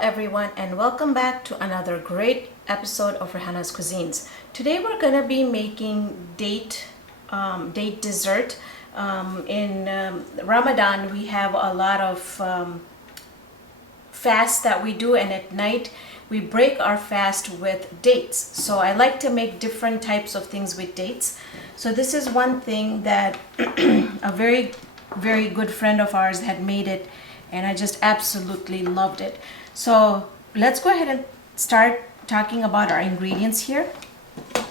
everyone, and welcome back to another great episode of Raihana's Cuisines. Today we're going to be making date dessert. In Ramadan we have a lot of fast that we do, and at night we break our fast with dates. So I like to make different types of things with dates. So this is one thing that a very good friend of ours had made it, and I just absolutely loved it. So let's go ahead and start talking about our ingredients here.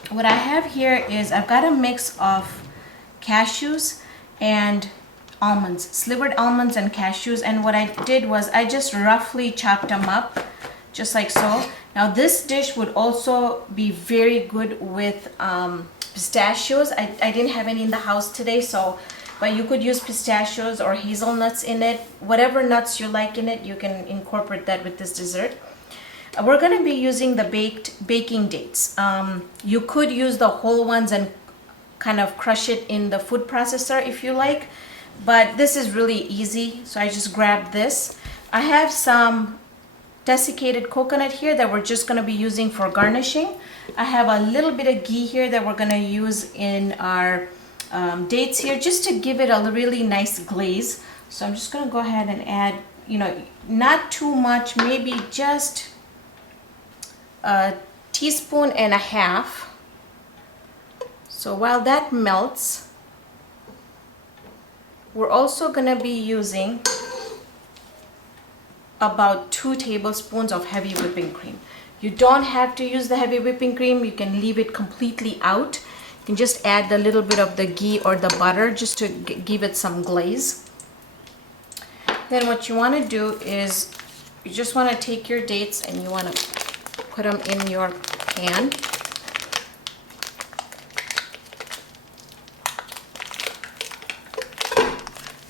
What I have here is I've got a mix of cashews and almonds, slivered almonds and cashews, and what I did was I just roughly chopped them up just like so. Now this dish would also be very good with pistachios. I didn't have any in the house today, but you could use pistachios or hazelnuts in it. Whatever nuts you like in it, you can incorporate that with this dessert. We're going to be using the baking dates. You could use the whole ones and kind of crush it in the food processor if you like, but this is really easy, so I just grabbed this. I have some desiccated coconut here that we're just going to be using for garnishing. I have a little bit of ghee here that we're going to use in our dates here, just to give it a really nice glaze. So I'm just going to go ahead and add, not too much, maybe just a teaspoon and a half. So while that melts, we're also going to be using about 2 tablespoons of heavy whipping cream. You don't have to use the heavy whipping cream, you can leave it completely out. You can just add a little bit of the ghee or the butter just to give it some glaze. Then what you want to do is you just want to take your dates and you want to put them in your pan.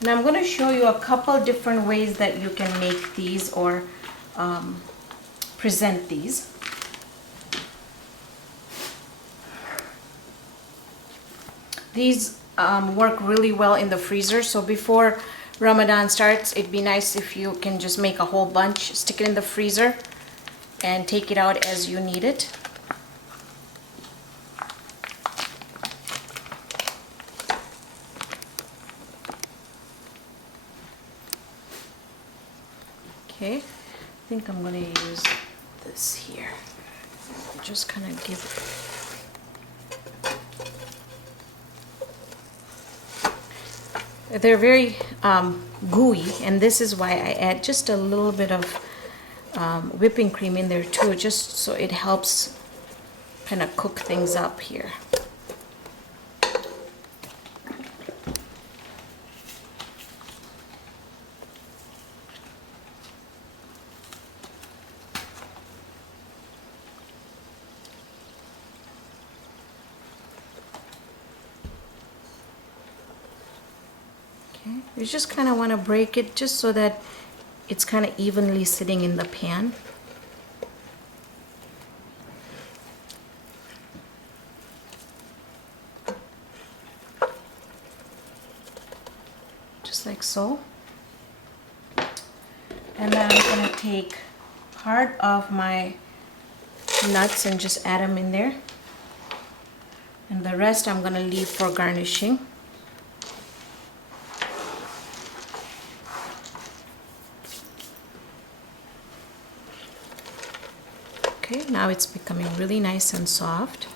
Now I'm going to show you a couple different ways that you can make these or present these. These work really well in the freezer, so before Ramadan starts, it'd be nice if you can just make a whole bunch, stick it in the freezer, and take it out as you need it. Okay, I think I'm going to use this here. Just kind of give it. They're very gooey, and this is why I add just a little bit of whipping cream in there too, just so it helps kind of cook things up here. You just kind of want to break it just so that it's kind of evenly sitting in the pan. Just like so. And then I'm going to take part of my nuts and just add them in there. And the rest I'm going to leave for garnishing. Okay, now it's becoming really nice and soft.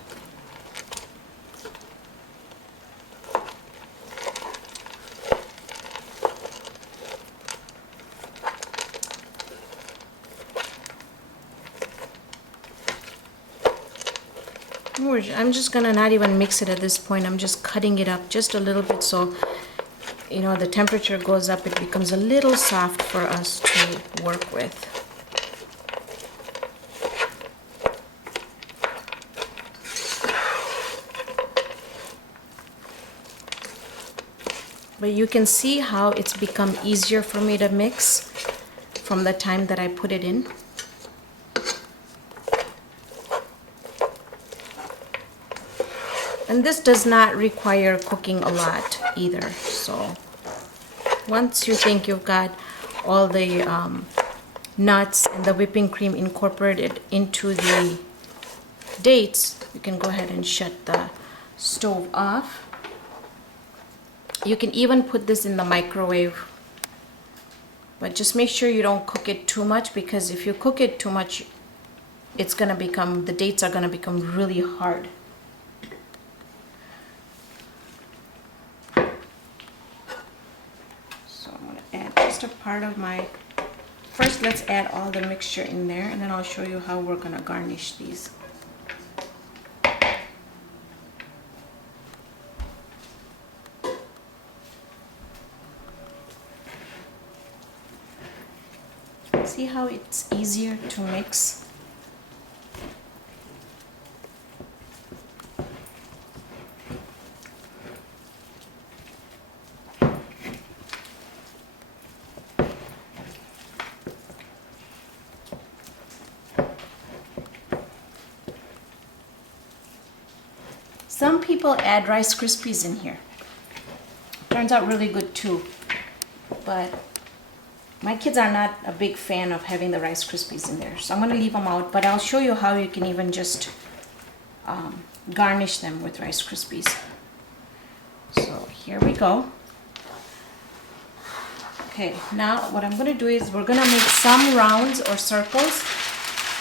I'm just gonna not even mix it at this point. I'm just cutting it up just a little bit so the temperature goes up, it becomes a little soft for us to work with. But you can see how it's become easier for me to mix from the time that I put it in. And this does not require cooking a lot either. So once you think you've got all the nuts and the whipping cream incorporated into the dates, you can go ahead and shut the stove off. You can even put this in the microwave, but just make sure you don't cook it too much, because if you cook it too much, it's gonna become, the dates are gonna become really hard. So I'm gonna add just a part of my, first let's add all the mixture in there, and then I'll show you how we're gonna garnish these. See how it's easier to mix? Some people add Rice Krispies in here. Turns out really good too, but my kids are not a big fan of having the Rice Krispies in there, so I'm going to leave them out, but I'll show you how you can even just garnish them with Rice Krispies. So here we go. Okay, now what I'm going to do is we're going to make some rounds or circles,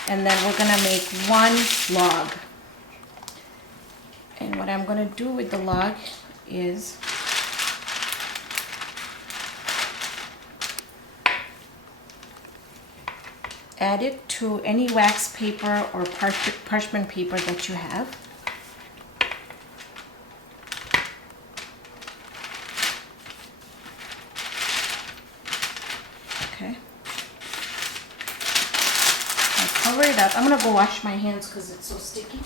and then we're going to make one log. And what I'm going to do with the log is add it to any wax paper or parchment paper that you have. Okay. I'll cover it up. I'm gonna go wash my hands because it's so sticky.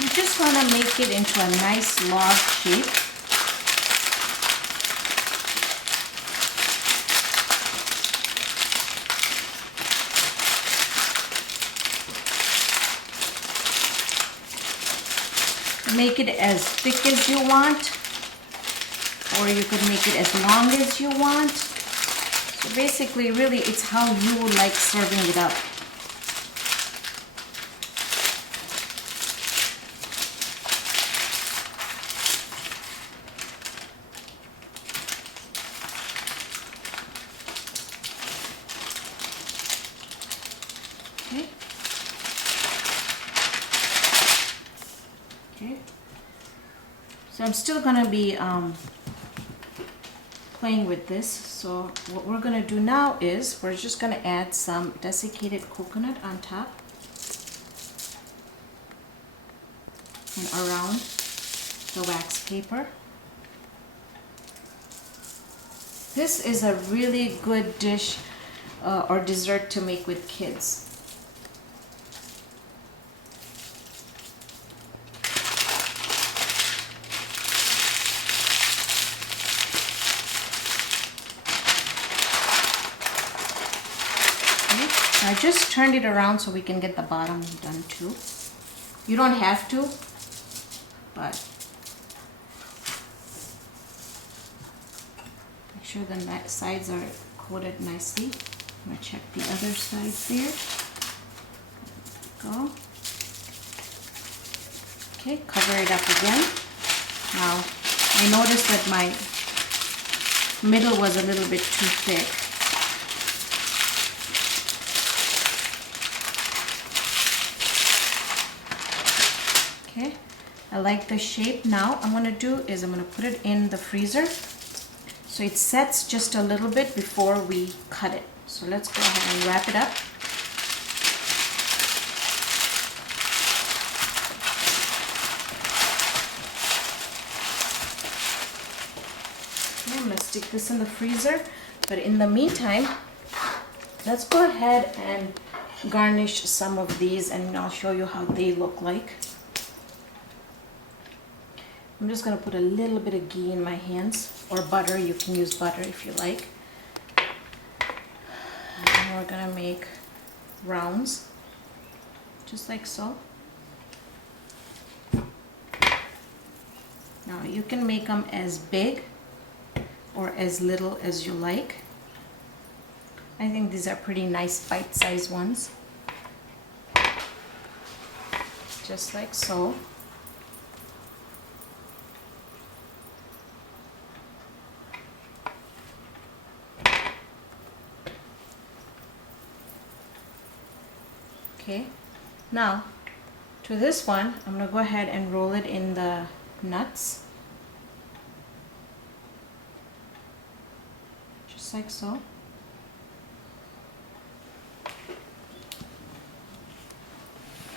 You just want to make it into a nice log shape. Make it as thick as you want, or you could make it as long as you want. So basically, really, it's how you would like serving it up. Okay. So I'm still gonna be playing with this. So what we're gonna do now is we're just gonna add some desiccated coconut on top and around the wax paper. This is a really good dish or dessert to make with kids. I just turned it around so we can get the bottom done too. You don't have to, but make sure the sides are coated nicely. I'm going to check the other side there. There we go. Okay, cover it up again. Now, I noticed that my middle was a little bit too thick. Okay, I like the shape. Now I'm going to do is I'm going to put it in the freezer so it sets just a little bit before we cut it. So let's go ahead and wrap it up. Okay, I'm going to stick this in the freezer, but in the meantime, let's go ahead and garnish some of these and I'll show you how they look like. I'm just going to put a little bit of ghee in my hands, or butter. You can use butter if you like. And Now we're gonna make rounds, just like so. Now you can make them as big or as little as you like. I think these are pretty nice bite-sized ones. Just like so. Okay, now to this one, I'm gonna go ahead and roll it in the nuts. Just like so.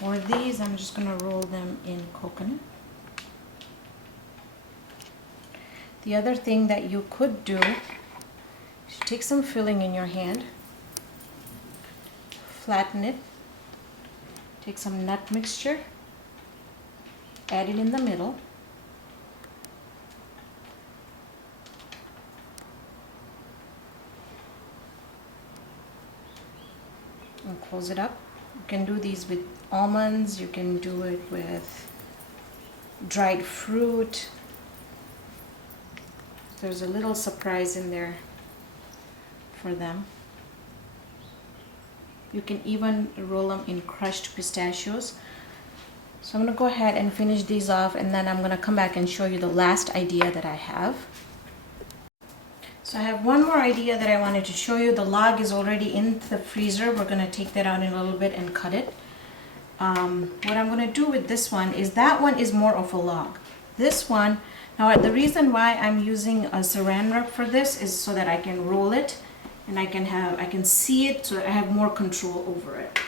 For these, I'm just gonna roll them in coconut. The other thing that you could do is take some filling in your hand, flatten it, take some nut mixture, add it in the middle, and close it up. You can do these with almonds, you can do it with dried fruit. There's a little surprise in there for them. You can even roll them in crushed pistachios. So I'm going to go ahead and finish these off, and then I'm going to come back and show you the last idea that I have. So I have one more idea that I wanted to show you. The log is already in the freezer. We're going to take that out in a little bit and cut it. What I'm going to do with this one is, that one is more of a log. This one, now the reason why I'm using a saran wrap for this is so that I can roll it and I can see it, so that I have more control over it.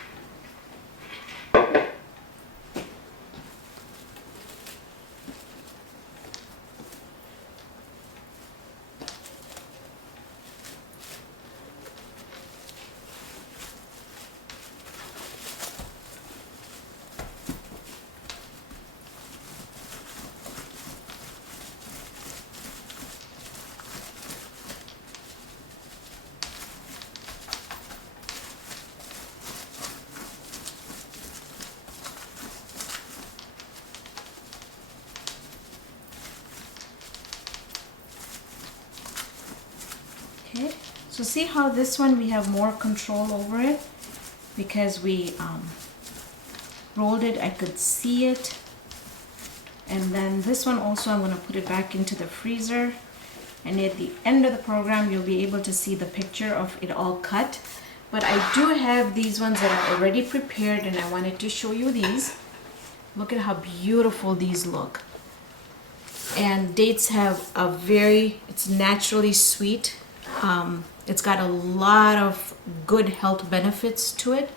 Okay, so see how this one we have more control over it because we rolled it, I could see it. And then this one also, I'm going to put it back into the freezer, and at the end of the program you'll be able to see the picture of it all cut. But I do have these ones that are already prepared, and I wanted to show you these. Look at how beautiful these look. And dates have a it's naturally sweet. It's got a lot of good health benefits to it.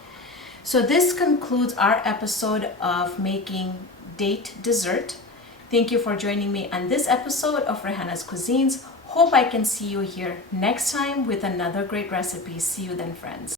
So this concludes our episode of making date dessert. Thank you for joining me on this episode of Raihana's Cuisines. Hope I can see you here next time with another great recipe. See you then, friends.